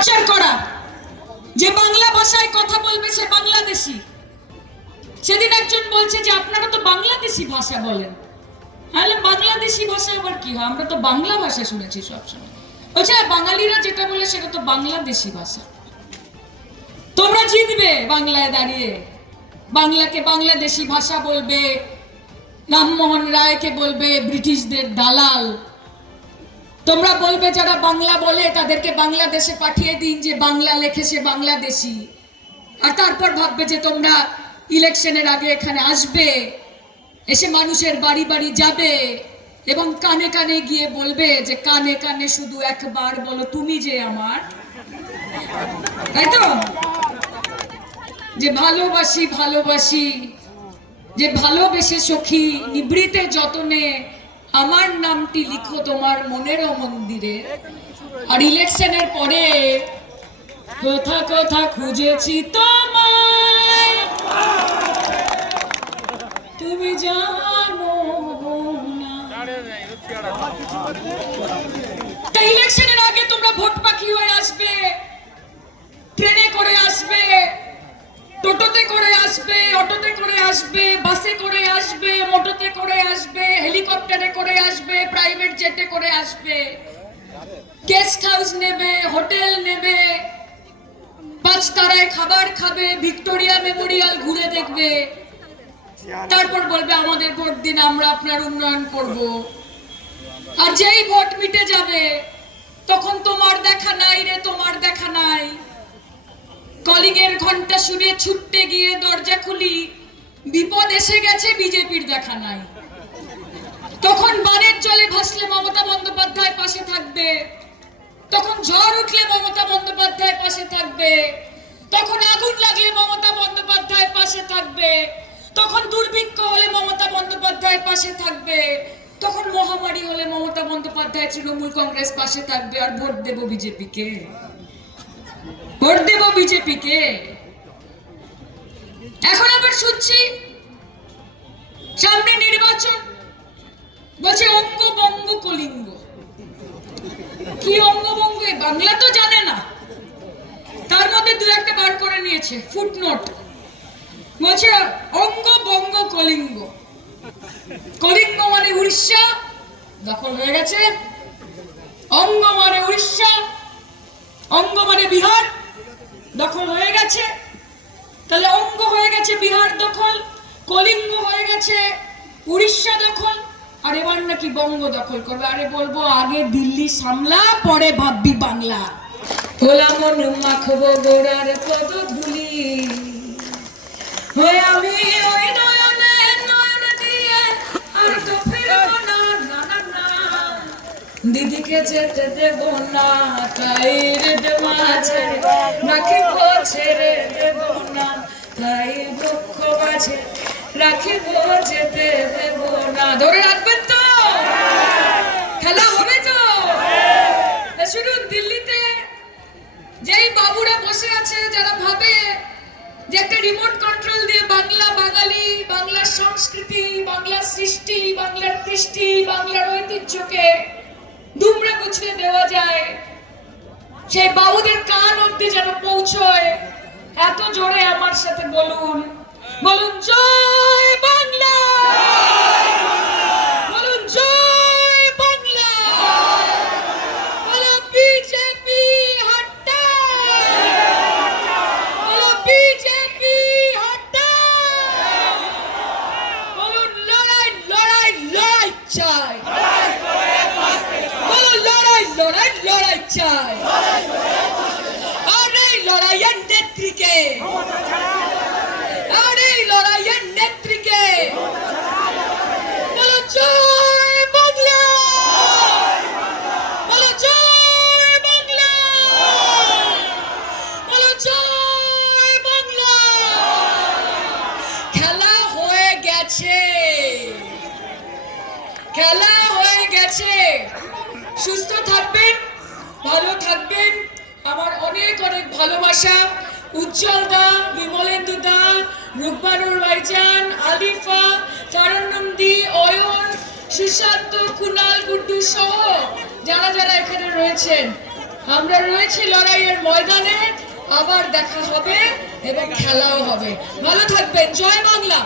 Torture করা। যে বাংলা ভাষায় কথা বলবে সে বাংলাদেশি। সেদিন একজন বলছে যে, আপনারা তো বাংলাদেশি ভাষা বলেন। তাহলে বাংলাদেশি ভাষা আবার কি হয়? আমরা তো বাংলা ভাষা শুনেছি সবসময়। বলছে বাঙালিরা যেটা বলে সেটা তো বাংলাদেশি ভাষা। তোমরা জিতবে বাংলায় দাঁড়িয়ে। বাংলাকে বাংলাদেশি ভাষা বলবে। রামমোহন রায়কে বলবে ব্রিটিশদের দালাল। তোমরা বলবে যারা বাংলা বলে, তাদেরকে বাংলাদেশে পাঠিয়ে দিন যে বাংলা লেখে সে বাংলাদেশি। আর তারপর ভাববে যে তোমরা ইলেকশনের আগে এখানে আসবে, এসে মানুষের বাড়ি বাড়ি যাবে এবং কানে কানে গিয়ে বলবে যে কানে কানে শুধু একবার বলো, তুমি যে আমার। তাই তো? যে ভালোবাসি ভালোবাসি, যে ভালোবেসে সখী, নিবৃতে যতনে আমার নামটি লিখো তোমার মনেরও মন্দিরে। আর ইলেকশনের পরে কোথা কোথা খুঁজেছি তোমায়? তুমি জানো ইলেকশনের আগে তোমরা ভোট পাখি হয়ে আসবে ট্রেনে করে আসবে টোটোতে করে আসবে অটোতে করে আসবে, বাসে করে আসবে মোটোতে করে আসবে, হেলিকপ্টারে করে আসবে প্রাইভেট জেটে করে আসবে। গেস্ট হাউস নেবে হোটেল নেবে, পাঁচ তারায় খাবার খাবে, ভিক্টোরিয়া মেমোরিয়াল ঘুরে দেখবে। তারপর বলবে, আমাদের ভোট দিন, আমরা আপনার উন্নয়ন করব। আর যেই ভোট মিটে যাবে, তখন তোমার দেখা নাই রে, তোমার দেখা ঘণ্টা শুনে ছুটতে গিয়ে দরজা খুলি, বিপদ এসে গেছে বিজেপির দেখা নাই তখন বানের জলে ভাসলে মমতা বন্দ্যোপাধ্যায় পাশে থাকবে। তখন ঝড় উঠলে মমতা বন্দ্যোপাধ্যায় পাশে থাকবে। তখন আগুন লাগলে মমতা বন্দ্যোপাধ্যায় পাশে থাকবে। তখন দুর্ভিক্ষ হলে মমতা বন্দ্যোপাধ্যায় পাশে থাকবে। তখন মহামারী হলে মমতা বন্দ্যোপাধ্যায় তৃণমূল কংগ্রেস পাশে থাকবে। আর ভোট দেবো বিজেপিকে। ভোট দেব বিজেপিকে। এখন আবার শুনছি সামনে নির্বাচন। বলছে অঙ্গবঙ্গ কলিঙ্গ। কি অঙ্গবঙ্গ বাংলা তো জানে না। তার মধ্যে দু একটা বার করে নিয়েছে ফুটনোট বলছে অঙ্গবঙ্গ কলিঙ্গ। কলিঙ্গ মানে উড়িষ্যা, দখল হয়ে গেছে। অঙ্গ মানে উড়িষ্যা, অঙ্গ মানে বিহার, দখল হয়ে গেছে। তাহলে অঙ্গ হয়ে গেছে বিহার দখল, কলিঙ্গ হয়ে গেছে উড়িষ্যা দখল, আর এবার নাকি বঙ্গ দখল করবে। আরে বলব, আগে দিল্লি সামলা, পরে ভাববি বাংলা। হোলা মন মাখবো গোড়ার কত ধুলি হয়ে আমি দিদিকে যেতে দেব না, তাই রে রাখিব ছেড়ে। দেব না, তাই দুঃখ মাঝে রাখিব যেতে দেব না। ধরে রাখবেন তো? খেলা হবে তো? শুনুন, দিল্লিতে যেই বাবুরা বসে আছে, যারা ভাবে যে একটা রিমোট কন্ট্রোল দিয়ে বাংলা বাঙালি, বাংলার সংস্কৃতি, বাংলার সৃষ্টি, বাংলার কৃষ্টি, বাংলার ঐতিহ্যকে দুমড়ে মুছড়ে দেওয়া যায়। সেই বাবুদের কান অব্দি যেন পৌঁছয়। এত জোরে আমার সাথে বলুন বলুন, জয় বাংলা! বলুন, জয় বাংলা! বলো, বিজেপি হট্টা বলো, বিজেপি হট্টা বলুন, লড়াই লড়াই লড়াই চাই বলো লড়াই লড়াই চাই আর এই লড়াইয়ের নেত্রীকে। আর এই লড়াইয়ের নেত্রীকে। বলো জয় বাংলা। বলো জয় বাংলা। বাংলা। খেলা হয়ে গেছে। খেলা হয়ে গেছে। সুস্থ থাকবেন। ভালো থাকবেন। আমার অনেক অনেক ভালোবাসা। উজ্জ্বল দা, বিমলেন্দু দা রুকমানুর ভাইজান, আলিফা তারন্নন্দী অয়ন, সুশান্ত, কুনাল, গুড্ডু সহ যারা যারা এখানে রয়েছেন। আমরা রয়েছি লড়াইয়ের ময়দানে। আবার দেখা হবে এবং খেলাও হবে। ভালো থাকবেন। জয় বাংলা।